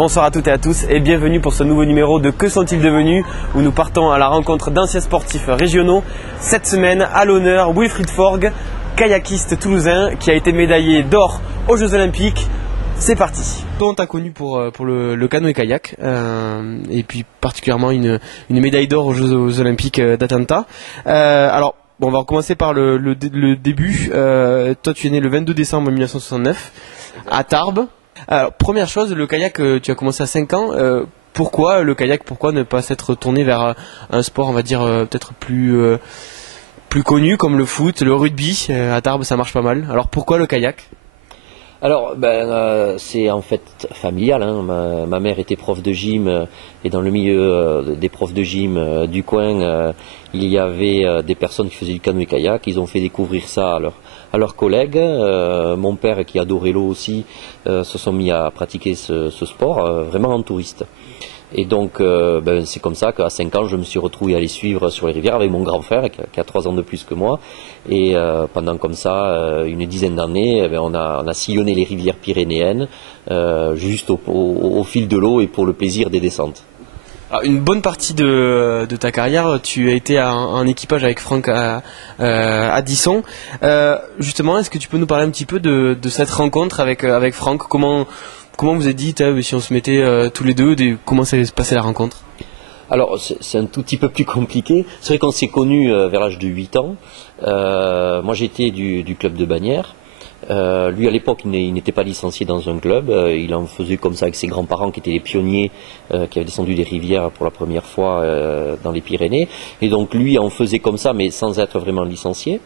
Bonsoir à toutes et à tous et bienvenue pour ce nouveau numéro de Que sont-ils devenus où nous partons à la rencontre d'anciens sportifs régionaux. Cette semaine, à l'honneur, Wilfried Forgues, kayakiste toulousain qui a été médaillé d'or aux Jeux Olympiques. C'est parti. On t'a connu pour le canoë-kayak et puis particulièrement une médaille d'or aux Jeux Olympiques d'Atlanta. Alors, bon, on va recommencer par le début. Toi, tu es né le 22 décembre 1969 à Tarbes. Alors, première chose, le kayak, tu as commencé à 5 ans. Pourquoi le kayak? Pourquoi ne pas s'être tourné vers un sport, on va dire, peut-être plus connu comme le foot, le rugby? À Tarbes, ça marche pas mal. Alors, pourquoi le kayak? Alors, c'est en fait familial. Hein. Ma mère était prof de gym et dans le milieu des profs de gym du coin, il y avait des personnes qui faisaient du canoë-kayak. Ils ont fait découvrir ça à leurs collègues. Mon père, qui adorait l'eau aussi, se sont mis à pratiquer ce sport vraiment en touriste. Et donc, c'est comme ça qu'à 5 ans, je me suis retrouvé à les suivre sur les rivières avec mon grand frère, qui a 3 ans de plus que moi. Et pendant comme ça, une dizaine d'années, on a sillonné les rivières pyrénéennes, juste au fil de l'eau et pour le plaisir des descentes. Alors, une bonne partie de ta carrière, tu as été en équipage avec Franck à Disson. Justement, est-ce que tu peux nous parler un petit peu de cette rencontre avec Franck? Comment vous êtes dit, si on se mettait tous les deux, comment s'est passée la rencontre? Alors, c'est un tout petit peu plus compliqué. C'est vrai qu'on s'est connus vers l'âge de 8 ans. Moi, j'étais du club de Bagnères. Lui, à l'époque, il n'était pas licencié dans un club. Il en faisait comme ça avec ses grands-parents qui étaient les pionniers qui avaient descendu des rivières pour la première fois dans les Pyrénées. Et donc, lui en faisait comme ça, mais sans être vraiment licencié.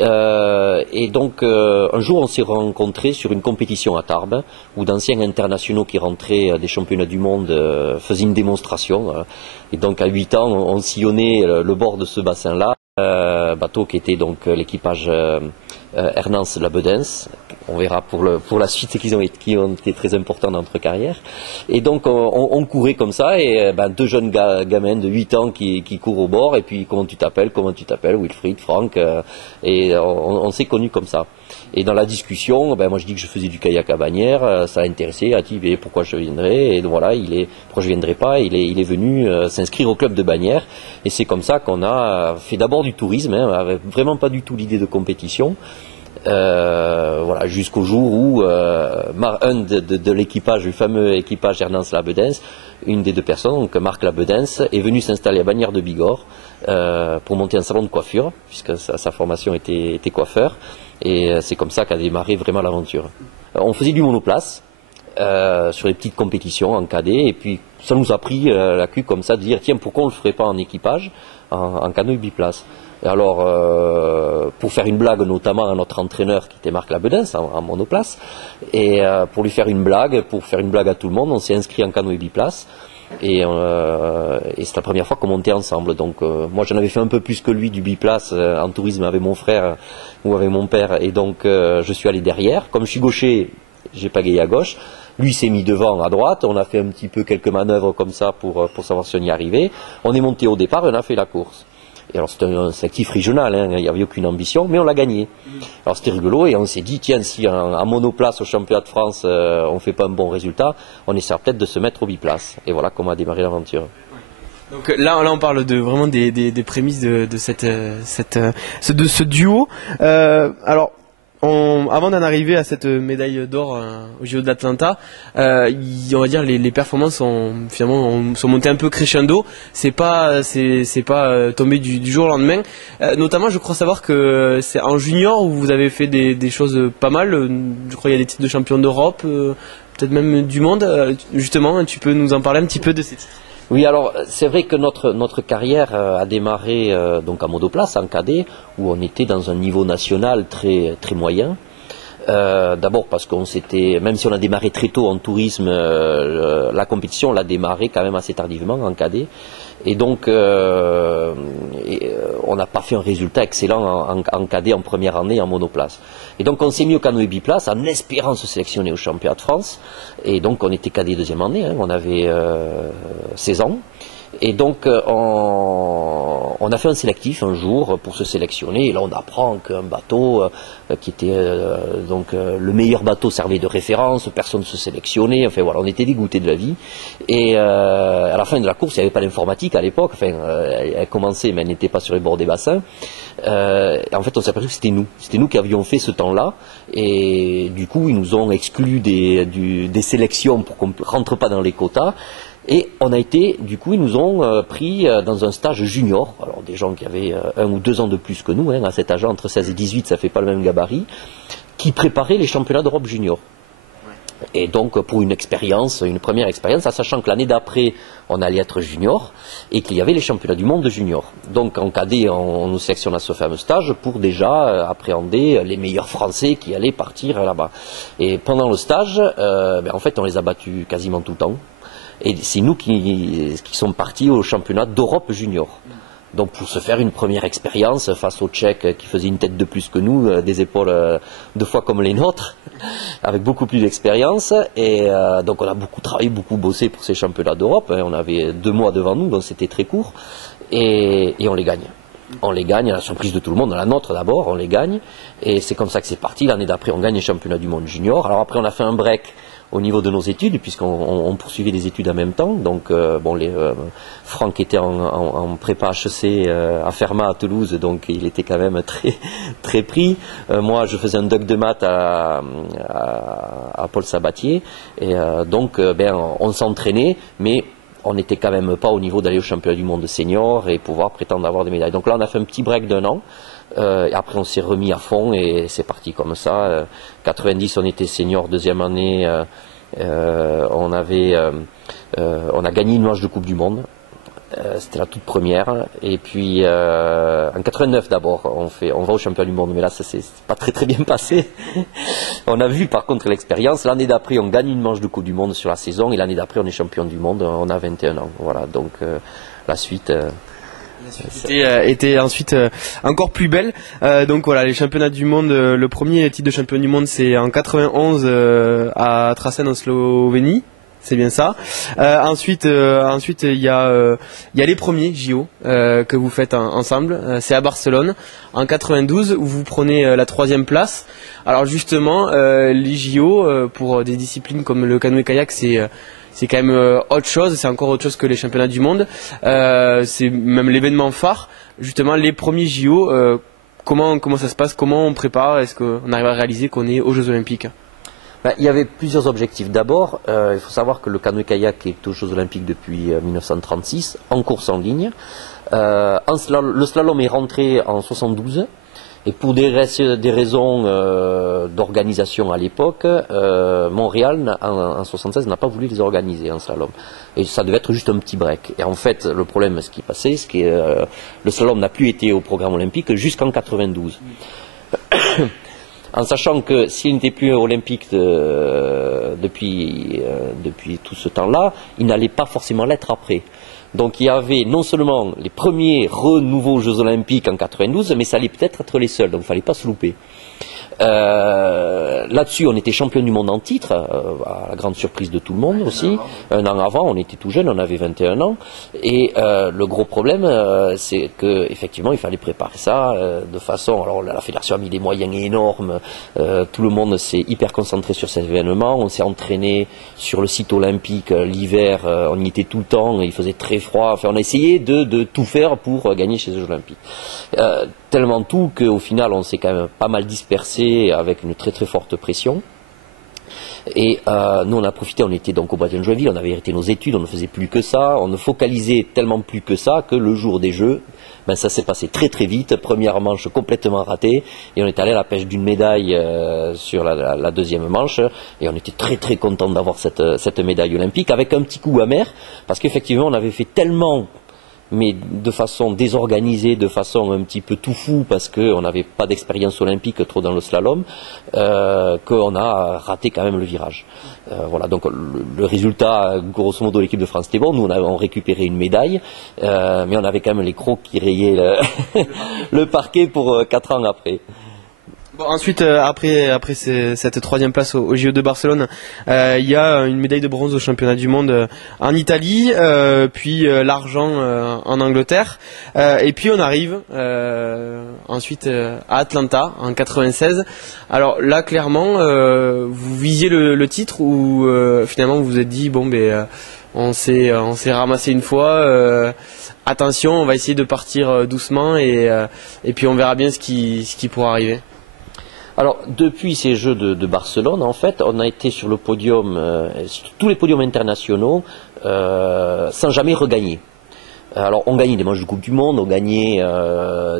Et donc, un jour, on s'est rencontrés sur une compétition à Tarbes, où d'anciens internationaux qui rentraient des championnats du monde faisaient une démonstration. Et donc, à 8 ans, on sillonnait le bord de ce bassin-là. Bateau qui était donc l'équipage Hernance Labedens. On verra pour la suite qui ont été très importants dans notre carrière. Et donc on courait comme ça et deux jeunes gamins de 8 ans qui courent au bord et puis comment tu t'appelles, Wilfried, Franck, et on s'est connus comme ça. Et dans la discussion, moi je dis que je faisais du kayak à Bagnères, ça a intéressé, a dit pourquoi je viendrais, et voilà, pourquoi je viendrais pas, il est venu s'inscrire au club de Bagnères, et c'est comme ça qu'on a fait d'abord du tourisme, avec vraiment pas du tout l'idée de compétition. Voilà, jusqu'au jour où un de l'équipage, du fameux équipage Hernance Labedens, une des deux personnes, donc Marc Labedens, est venu s'installer à Bagnères de Bigorre pour monter un salon de coiffure, puisque sa formation était coiffeur, et c'est comme ça qu'a démarré vraiment l'aventure. On faisait du monoplace sur les petites compétitions en cadet, et puis ça nous a pris la queue comme ça de dire tiens, pourquoi on ne le ferait pas en équipage, en canoë biplace. Et alors, pour faire une blague notamment à notre entraîneur qui était Marc Labedens en monoplace, et pour lui faire une blague, à tout le monde, on s'est inscrit en canoë biplace. Et c'est la première fois qu'on montait ensemble. Donc moi j'en avais fait un peu plus que lui du biplace en tourisme avec mon frère ou avec mon père. Et donc je suis allé derrière. Comme je suis gaucher, j'ai pagayé à gauche. Lui s'est mis devant à droite. On a fait un petit peu quelques manœuvres comme ça pour savoir si on y arrivait. On est monté au départ et on a fait la course. Et alors c'était un sélectif régional, il n'y avait aucune ambition, mais on l'a gagné. Alors c'était rigolo et on s'est dit, tiens, si en monoplace au championnat de France on ne fait pas un bon résultat, on essaiera peut-être de se mettre au biplace. Et voilà comment a démarré l'aventure. Donc là on parle vraiment des prémices de ce duo. Alors avant d'en arriver à cette médaille d'or au JO d'Atlanta, on va dire les performances sont montées un peu crescendo. C'est pas tombé du jour au lendemain. Notamment, je crois savoir que c'est en junior où vous avez fait des choses pas mal. Je crois qu'il y a des titres de champion d'Europe, peut-être même du monde. Justement, tu peux nous en parler un petit peu de ces titres? Oui, alors c'est vrai que notre carrière a démarré donc en monoplace, en cadet, où on était dans un niveau national très très moyen. D'abord parce qu'on s'était, même si on a démarré très tôt en tourisme, la compétition on l'a démarré quand même assez tardivement en cadet. Et donc on n'a pas fait un résultat excellent en cadet en première année en monoplace. Et donc on s'est mis au canoë biplace en espérant se sélectionner au championnat de France. Et donc on était cadet deuxième année, on avait 16 ans. Et donc on a fait un sélectif un jour pour se sélectionner, et là on apprend qu'un bateau qui était le meilleur bateau servait de référence, personne ne se sélectionnait, enfin voilà, on était dégoûtés de la vie. Et à la fin de la course, il n'y avait pas d'informatique à l'époque, enfin elle commençait mais elle n'était pas sur les bords des bassins. En fait on s'est aperçu que c'était nous qui avions fait ce temps-là, et du coup ils nous ont exclus des sélections pour qu'on ne rentre pas dans les quotas. Et on a été, du coup, ils nous ont pris dans un stage junior. Alors des gens qui avaient 1 ou 2 ans de plus que nous, à cet âge entre 16 et 18, ça fait pas le même gabarit, qui préparaient les championnats d'Europe junior. Et donc pour une première expérience, en sachant que l'année d'après, on allait être junior, et qu'il y avait les championnats du monde junior. Donc en cadet, on nous sélectionne à ce fameux stage pour déjà appréhender les meilleurs Français qui allaient partir là-bas. Et pendant le stage, en fait, on les a battus quasiment tout le temps. Et c'est nous qui sommes partis au championnat d'Europe junior. Donc pour se faire une première expérience face aux Tchèques qui faisaient une tête de plus que nous, des épaules 2 fois comme les nôtres, avec beaucoup plus d'expérience. Et donc on a beaucoup travaillé, beaucoup bossé pour ces championnats d'Europe. On avait 2 mois devant nous, donc c'était très court. Et on les gagne. On les gagne, à la surprise de tout le monde, à la nôtre d'abord, on les gagne. Et c'est comme ça que c'est parti. L'année d'après, on gagne les championnats du monde junior. Alors après, on a fait un break au niveau de nos études, puisqu'on poursuivait des études en même temps. Donc, Franck était en prépa HEC à Fermat, à Toulouse, donc il était quand même très, très pris. Moi, je faisais un doc de maths à Paul Sabatier. Et on s'entraînait, mais on n'était quand même pas au niveau d'aller au championnat du monde senior et pouvoir prétendre avoir des médailles. Donc là, on a fait un petit break d'1 an. Et après, on s'est remis à fond et c'est parti comme ça. 90, on était senior, 2e année. On a gagné une manche de Coupe du Monde. C'était la toute première. Et puis en 89 d'abord, on va au championnat du monde, mais là ça s'est pas très très bien passé. On a vu par contre l'expérience. L'année d'après, on gagne une manche de Coupe du Monde sur la saison, et l'année d'après, on est champion du monde. On a 21 ans. Voilà, donc la suite. Était ensuite encore plus belle. Donc voilà, les championnats du monde, le premier titre de champion du monde, c'est en 91 à Tracen en Slovénie. C'est bien ça. Ensuite, il y a les premiers JO que vous faites ensemble. C'est à Barcelone en 92 où vous prenez la 3e place. Alors justement, les JO pour des disciplines comme le canoë-kayak, c'est quand même autre chose. C'est encore autre chose que les championnats du monde. C'est même l'événement phare. Justement, les premiers JO. Comment ça se passe? Comment on prépare? Est-ce qu'on arrive à réaliser qu'on est aux Jeux Olympiques? Il y avait plusieurs objectifs. D'abord, il faut savoir que le canoë-kayak est aux Jeux Olympiques depuis 1936, en course en ligne. Le slalom est rentré en 72, et pour des raisons d'organisation à l'époque, Montréal, en 76, n'a pas voulu les organiser en slalom. Et ça devait être juste un petit break. Et en fait, le problème, ce qui passait, c'est que le slalom n'a plus été au programme olympique jusqu'en 92. En sachant que s'il n'était plus olympique depuis tout ce temps-là, il n'allait pas forcément l'être après. Donc il y avait non seulement les premiers renouveaux Jeux Olympiques en 92, mais ça allait peut-être être les seuls, donc il ne fallait pas se louper. Là-dessus, on était champion du monde en titre, à la grande surprise de tout le monde aussi. 1 an avant, on était tout jeune, on avait 21 ans. Et le gros problème, c'est qu'effectivement, il fallait préparer ça de façon... Alors la fédération a mis des moyens énormes, tout le monde s'est hyper concentré sur cet événement. On s'est entraîné sur le site olympique l'hiver, on y était tout le temps, il faisait très froid. Enfin, on a essayé de tout faire pour gagner chez les Jeux Olympiques. Tellement tout qu'au final, on s'est quand même pas mal dispersé avec une très très forte pression. Et nous, on a profité, on était donc au Bois de Joinville, on avait arrêté nos études, on ne faisait plus que ça, on ne focalisait tellement plus que ça que le jour des Jeux, ça s'est passé très très vite. Première manche complètement ratée, et on est allé à la pêche d'une médaille sur la 2e manche, et on était très très content d'avoir cette médaille olympique, avec un petit coup amer, parce qu'effectivement, on avait fait tellement, mais de façon désorganisée, de façon un petit peu tout fou, parce qu'on n'avait pas d'expérience olympique trop dans le slalom, qu'on a raté quand même le virage. Voilà, donc le résultat, grosso modo, l'équipe de France était bon. Nous, on avons récupéré une médaille, mais on avait quand même les crocs qui rayaient le parquet pour 4 ans après. Bon, ensuite, après cette troisième place au JO de Barcelone, il y a une médaille de bronze au championnat du monde en Italie, puis l'argent en Angleterre, et puis on arrive ensuite à Atlanta en 96. Alors là, clairement, vous visiez le titre ou finalement vous vous êtes dit bon, on s'est ramassé une fois. Attention, on va essayer de partir doucement et puis on verra bien ce qui pourra arriver. Alors, depuis ces Jeux de Barcelone, en fait, on a été sur le podium, sur tous les podiums internationaux, sans jamais regagner. Alors, on gagnait des matchs de Coupe du Monde, on gagnait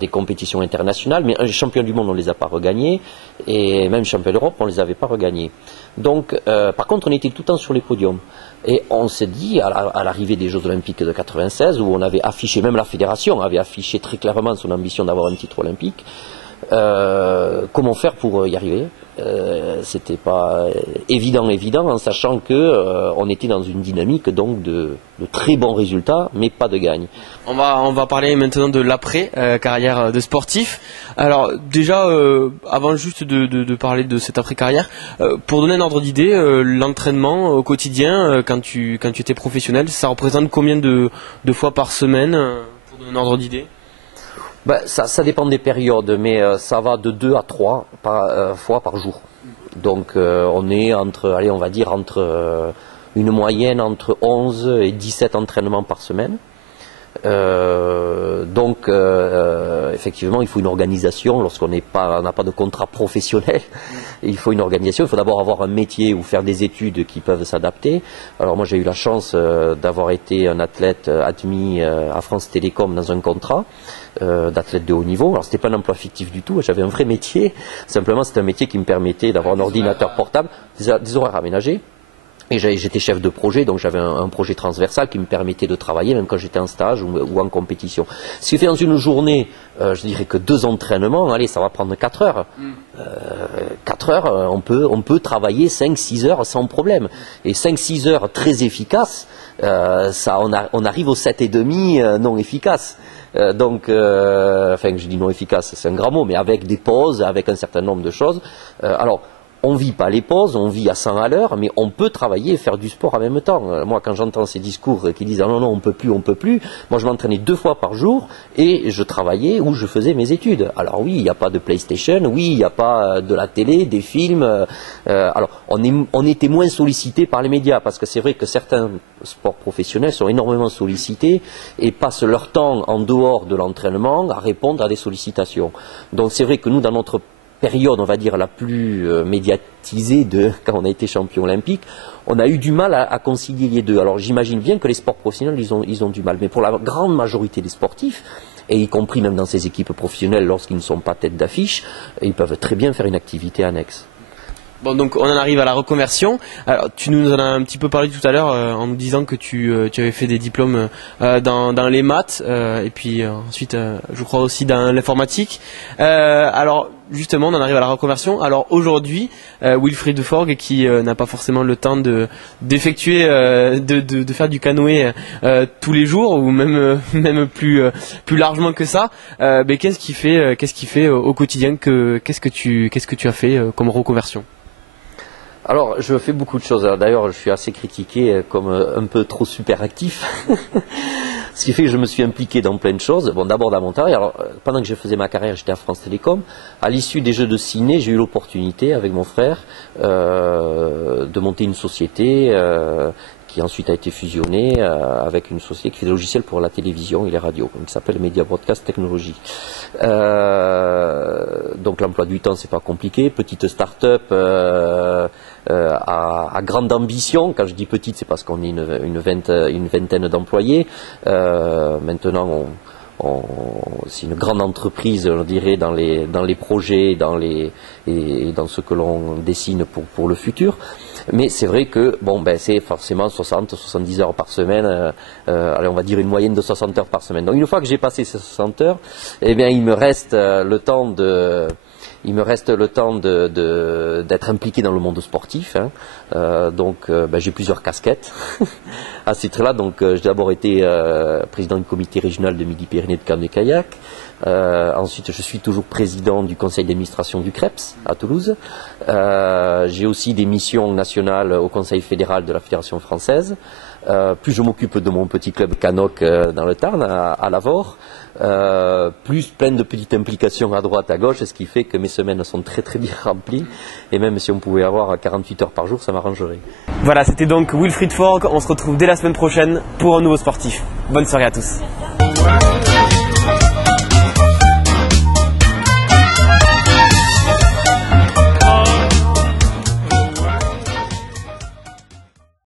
des compétitions internationales, mais les champions du monde, on ne les a pas regagnés, et même champions d'Europe, on ne les avait pas regagnés. Donc, par contre, on était tout le temps sur les podiums. Et on s'est dit, à l'arrivée des Jeux Olympiques de 96, où on avait affiché, même la fédération avait affiché très clairement son ambition d'avoir un titre olympique, comment faire pour y arriver? C'était pas évident, en sachant que on était dans une dynamique donc de très bons résultats, mais pas de gagne. On va parler maintenant de l'après carrière de sportif. Alors déjà, avant juste de parler de cette après carrière, pour donner un ordre d'idée, l'entraînement au quotidien quand tu étais professionnel, ça représente combien de fois par semaine pour donner un ordre d'idée? Ça dépend des périodes, mais ça va de 2 à 3 fois par jour. Donc on est entre une moyenne entre 11 et 17 entraînements par semaine. Effectivement, il faut une organisation lorsqu'on n'a pas de contrat professionnel. Il faut une organisation. Il faut d'abord avoir un métier ou faire des études qui peuvent s'adapter. Alors moi, j'ai eu la chance d'avoir été un athlète admis à France Télécom dans un contrat d'athlète de haut niveau. Alors c'était pas un emploi fictif du tout. J'avais un vrai métier. Simplement, c'était un métier qui me permettait d'avoir un ordinateur portable, des horaires aménagés. Et j'étais chef de projet, donc j'avais un projet transversal qui me permettait de travailler même quand j'étais en stage ou en compétition. Ce qui fait dans une journée, je dirais que 2 entraînements, allez, ça va prendre 4 heures. 4 heures, on peut travailler 5-6 heures sans problème. Et 5-6 heures très efficaces, on arrive aux 7,5 non efficaces. Je dis non efficace, c'est un grand mot, mais avec des pauses, avec un certain nombre de choses. On vit pas les pauses, on vit à 100 à l'heure, mais on peut travailler et faire du sport en même temps. Moi, quand j'entends ces discours qui disent « Ah non, on peut plus », moi je m'entraînais 2 fois par jour et je travaillais ou je faisais mes études. Alors oui, il n'y a pas de PlayStation, oui, il n'y a pas de la télé, des films. On était moins sollicité par les médias parce que c'est vrai que certains sports professionnels sont énormément sollicités et passent leur temps en dehors de l'entraînement à répondre à des sollicitations. Donc c'est vrai que nous, dans notre période, on va dire, la plus médiatisée quand on a été champion olympique, on a eu du mal à concilier les deux. Alors j'imagine bien que les sports professionnels, ils ont du mal. Mais pour la grande majorité des sportifs, et y compris même dans ces équipes professionnelles, lorsqu'ils ne sont pas tête d'affiche, ils peuvent très bien faire une activité annexe. Bon, donc on en arrive à la reconversion. Alors tu nous en as un petit peu parlé tout à l'heure en nous disant que tu avais fait des diplômes dans les maths et puis ensuite je crois aussi dans l'informatique. Alors justement on en arrive à la reconversion. Alors aujourd'hui Wilfried Forgues qui n'a pas forcément le temps de faire du canoë tous les jours ou même plus largement que ça. Mais qu'est-ce qu'il fait au quotidien qu'est-ce que tu as fait comme reconversion? Alors, je fais beaucoup de choses. D'ailleurs, je suis assez critiqué comme un peu trop super actif. Ce qui fait que je me suis impliqué dans plein de choses. Bon, d'abord dans mon travail. Alors, pendant que je faisais ma carrière, j'étais à France Télécom. À l'issue des Jeux de ciné, j'ai eu l'opportunité, avec mon frère, de monter une société qui ensuite a été fusionnée avec une société qui fait des logiciels pour la télévision et les radios, qui s'appelle Media Broadcast Technology. Donc l'emploi du temps, c'est pas compliqué. Petite start-up à grande ambition. Quand je dis petite, c'est parce qu'on est une vingtaine d'employés. Maintenant, c'est une grande entreprise, je dirais, dans les projets, et dans ce que l'on dessine pour le futur. Mais c'est vrai que c'est forcément 60-70 heures par semaine. Allez, on va dire une moyenne de 60 heures par semaine. Donc une fois que j'ai passé ces 60 heures, il me reste le temps Il me reste le temps d'être impliqué dans le monde sportif. J'ai plusieurs casquettes à ce titre-là. Donc, j'ai d'abord été président du comité régional de Midi-Pyrénées de canoë-kayak. Ensuite, je suis toujours président du conseil d'administration du CREPS à Toulouse. J'ai aussi des missions nationales au conseil fédéral de la Fédération française. Plus je m'occupe de mon petit club Canoc dans le Tarn, à Lavore, plus plein de petites implications à droite, à gauche, ce qui fait que mes semaines sont très très bien remplies. Et même si on pouvait avoir 48 heures par jour, ça m'arrangerait. Voilà, c'était donc Wilfried Forgues. On se retrouve dès la semaine prochaine pour un nouveau sportif. Bonne soirée à tous.